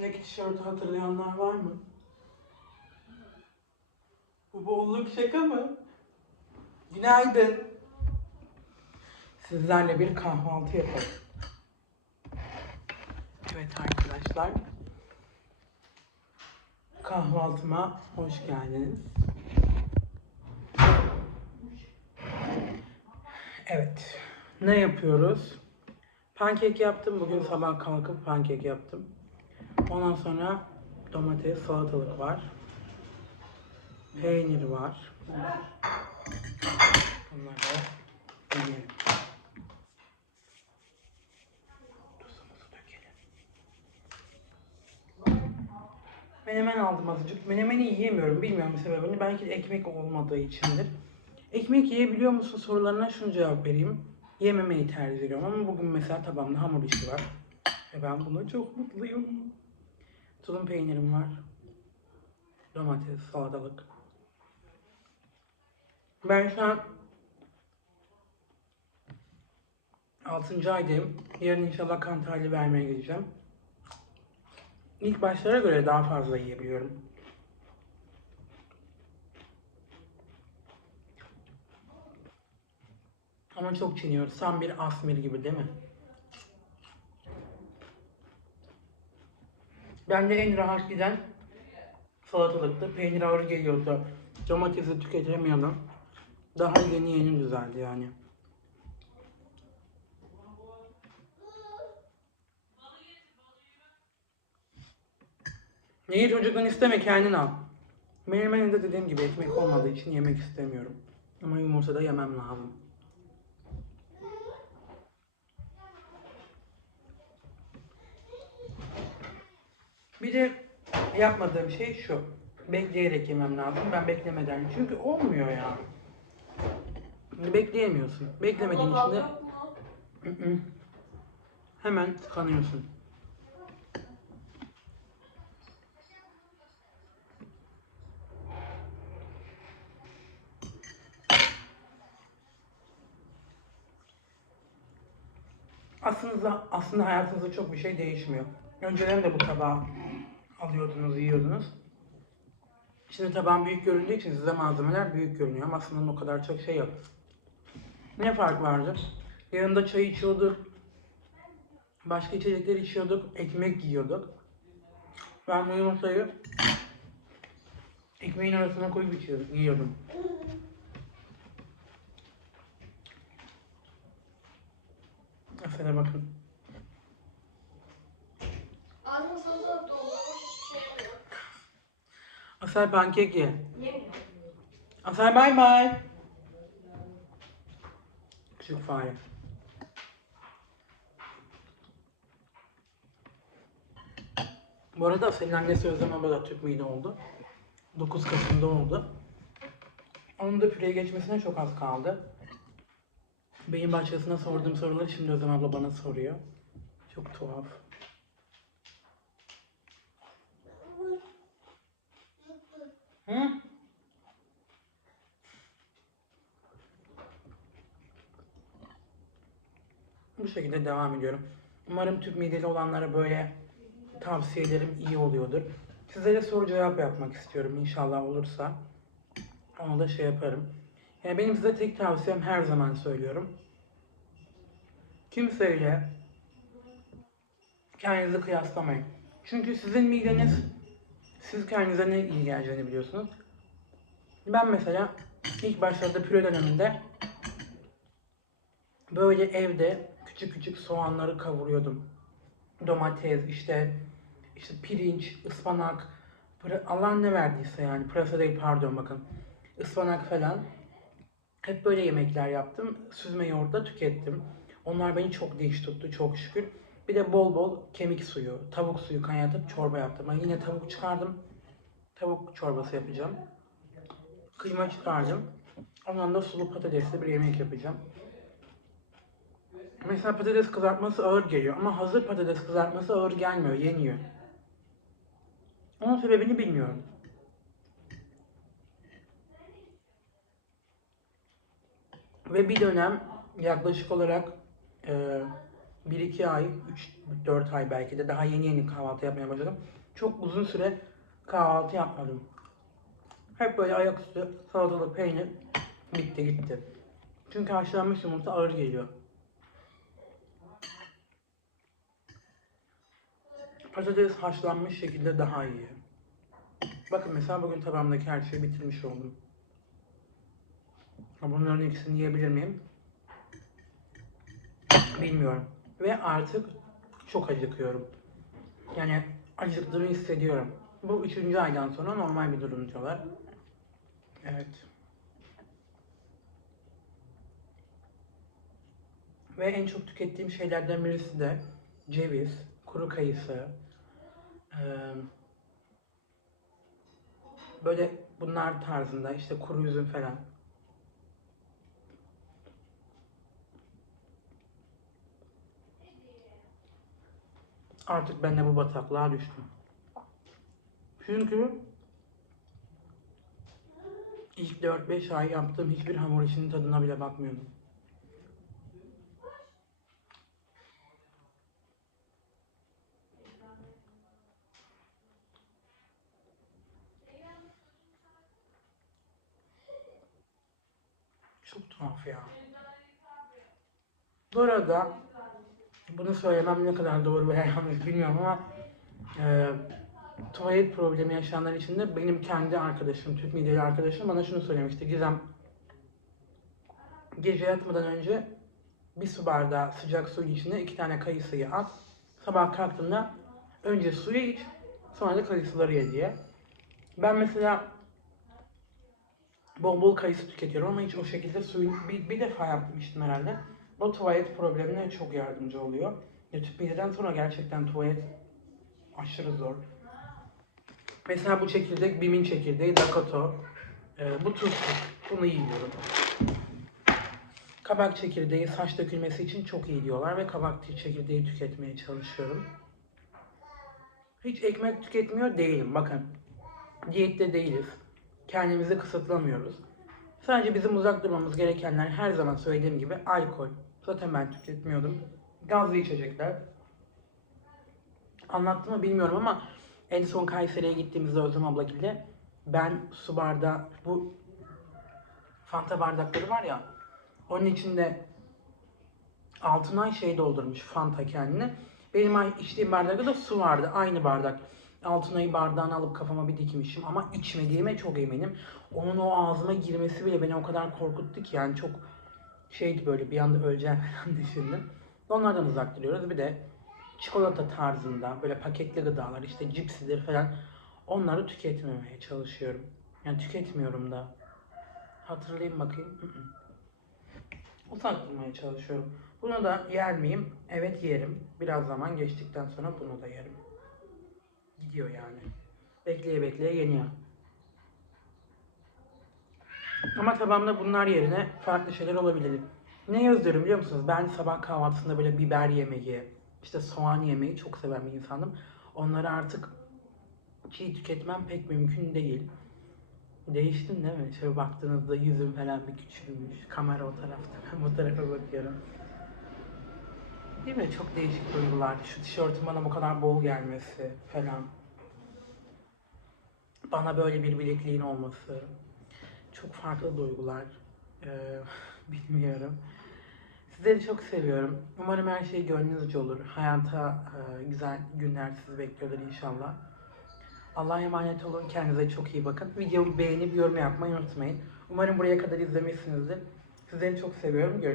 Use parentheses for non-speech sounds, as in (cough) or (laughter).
üstündeki tişörtü hatırlayanlar var mı? Bu bolluk şaka mı? Günaydın. Sizlerle bir kahvaltı yapalım. Evet arkadaşlar. Kahvaltıma hoş geldiniz. Evet. Ne yapıyoruz? Pankek yaptım. Bugün sabah kalkıp pankek yaptım. Ondan sonra domates, salatalık var. Peynir var. Bunları yiyelim. Tuzumuzu dökelim. Menemen aldım azıcık. Menemeni yiyemiyorum. Bilmiyorum sebebini. Belki de ekmek olmadığı içindir. Ekmek yiyebiliyor musun sorularına şunu cevap vereyim. Yememeyi tercih ediyorum ama bugün mesela tabağımda hamur işi var. Ve ben buna çok mutluyum. Tulum peynirim var. Domates, salatalık. Ben şu an 6. aydayım. Yarın inşallah kan tahlili vermeye gideceğim. İlk başlara göre daha fazla yiyebiliyorum. Ama çok çiğniyoruz. Tam bir asmir gibi değil mi? Ben de en rahat giden salatalıktı. Peynir ağır geliyordu. Domatesi tüketemiyordum. Daha yeni yeni düzeldi yani. Neyi çocuktan isteme kendin al. Menemenin de dediğim gibi ekmek olmadığı için yemek istemiyorum. Ama yumurta da yemem lazım. Bir de yapmadığım şey şu. Bekleyerek yemem lazım. Ben beklemeden. Çünkü olmuyor ya. Bekleyemiyorsun. Beklemediğin için de hemen tıkanıyorsun. Aslında aslında hayatınızda çok bir şey değişmiyor. Önceden de bu tabağı alıyordunuz, yiyordunuz. Şimdi tabağım büyük göründüğü için size malzemeler büyük görünüyor ama aslında o kadar çok şey yok. Ne fark vardı? Yanında çay içiyorduk, başka içecekler içiyorduk, ekmek yiyorduk. Ben bu yumurtayı ekmeğin arasına koyup yiyordum. Aferin bakın. Ağzım salata dolmuş hiçbir şey yok. Asel. Yemiyorum. Bay bay. Küçük fare. Bu arada Asel'in annesi Özlem abla da tüp mide oldu. 9 Kasım'da oldu. Onun da püreye geçmesine çok az kaldı. Beyin bahçesine sorduğum soruları şimdi Özlem abla bana soruyor. Çok tuhaf. Hı? Bu şekilde devam ediyorum. Umarım tüp mideli olanlara böyle tavsiyelerim iyi oluyordur. Sizlere soru cevap yapmak istiyorum inşallah olursa. Onu da şey yaparım. Yani benim size tek tavsiyem her zaman söylüyorum. Kimseyle kendinizi kıyaslamayın. Çünkü sizin mideniz siz kendinize ne iyi geleceğini biliyorsunuz. Ben mesela ilk başlarda püre döneminde böyle evde küçük küçük soğanları kavuruyordum. Domates, işte işte pirinç, ıspanak, Allah ne verdiyse yani pırasa değil pardon bakın. ıspanak falan. Hep böyle yemekler yaptım. Süzme yoğurtla tükettim. Onlar beni çok dinç tuttu çok şükür. Bir de bol bol kemik suyu, tavuk suyu kaynatıp çorba yaptım. Ben yine tavuk çıkardım. Tavuk çorbası yapacağım. Kıyma çıkardım. Ondan da sulu patatesli bir yemek yapacağım. Mesela patates kızartması ağır geliyor ama hazır patates kızartması ağır gelmiyor, yeniyor. Onun sebebini bilmiyorum. Ve bir dönem yaklaşık olarak e, 1-2 ay, 3-4 ay belki de daha yeni yeni kahvaltı yapmaya başladım. Çok uzun süre kahvaltı yapmadım. Hep böyle ayaküstü salatalık peynir bitti gitti. Çünkü haşlanmış yumurta ağır geliyor. Patates haşlanmış şekilde daha iyi. Bakın mesela bugün tabağımdaki her şeyi bitirmiş oldum. Bunların ikisini yiyebilir miyim? Bilmiyorum. Ve artık çok acıkıyorum. Yani acıktığımı hissediyorum. Bu üçüncü aydan sonra normal bir durum diyorlar. Evet. Ve en çok tükettiğim şeylerden birisi de ceviz, kuru kayısı, böyle bunlar tarzında işte kuru üzüm falan. Artık ben de bu bataklığa düştüm. Çünkü ilk 4-5 ay yaptığım hiçbir hamur işinin tadına bile bakmıyordum. Çok tuhaf ya. Bu bunu söylemem ne kadar doğru veya yanlış bilmiyorum ama e, tuvalet problemi yaşayanlar için de benim kendi arkadaşım, Türk mideli arkadaşım bana şunu söylemişti. Gizem gece yatmadan önce bir su bardağı sıcak suyun içine iki tane kayısıyı at. Sabah kalktığında önce suyu iç, sonra da kayısıları ye diye. Ben mesela bol bol kayısı tüketiyorum ama hiç o şekilde suyu bir, bir defa yapmıştım herhalde. O tuvalet problemine çok yardımcı oluyor. Tüp mideden sonra gerçekten tuvalet aşırı zor. Mesela bu çekirdek Bim'in çekirdeği Dakato. Ee, bu tuzsuz. Bunu yiyorum. Kabak çekirdeği saç dökülmesi için çok iyi diyorlar ve kabak çekirdeği tüketmeye çalışıyorum. Hiç ekmek tüketmiyor değilim. Bakın. Diyette değiliz. Kendimizi kısıtlamıyoruz. Sadece bizim uzak durmamız gerekenler her zaman söylediğim gibi alkol. Zaten ben tüketmiyordum. Gazlı içecekler. Anlattım mı bilmiyorum ama en son Kayseri'ye gittiğimizde Özlem ablagille ben su bardağı bu Fanta bardakları var ya onun içinde altına şey doldurmuş Fanta kendine. Benim içtiğim bardakta da su vardı aynı bardak. Altınayı bardağını alıp kafama bir dikmişim ama içmediğime çok eminim. Onun o ağzıma girmesi bile beni o kadar korkuttu ki yani çok şeydi böyle bir anda öleceğim (laughs) falan düşündüm. Onlardan uzak duruyoruz. Bir de çikolata tarzında böyle paketli gıdalar işte cipsidir falan onları tüketmemeye çalışıyorum. Yani tüketmiyorum da. Hatırlayayım bakayım. Uzak durmaya çalışıyorum. Bunu da yer miyim? Evet yerim. Biraz zaman geçtikten sonra bunu da yerim. Gidiyor yani. Bekleye bekleye yeniyor. Ama tabağımda bunlar yerine farklı şeyler olabilir. Ne yazıyorum biliyor musunuz? Ben sabah kahvaltısında böyle biber yemeği, işte soğan yemeği çok seven bir insanım. Onları artık çiğ tüketmem pek mümkün değil. Değiştin değil mi? Şöyle baktığınızda yüzüm falan bir küçülmüş. Kamera o tarafta. (laughs) Ben bu tarafa bakıyorum. Değil mi? Çok değişik duygular. Şu tişörtün bana bu kadar bol gelmesi falan. Bana böyle bir bilekliğin olması. Çok farklı duygular. Ee, (laughs) bilmiyorum. Sizleri çok seviyorum. Umarım her şey gönlünüzce olur. Hayata e, güzel günler sizi bekliyordur inşallah. Allah'a emanet olun. Kendinize çok iyi bakın. Videoyu beğenip yorum yapmayı unutmayın. Umarım buraya kadar izlemişsinizdir. Sizleri çok seviyorum. Görüşürüz.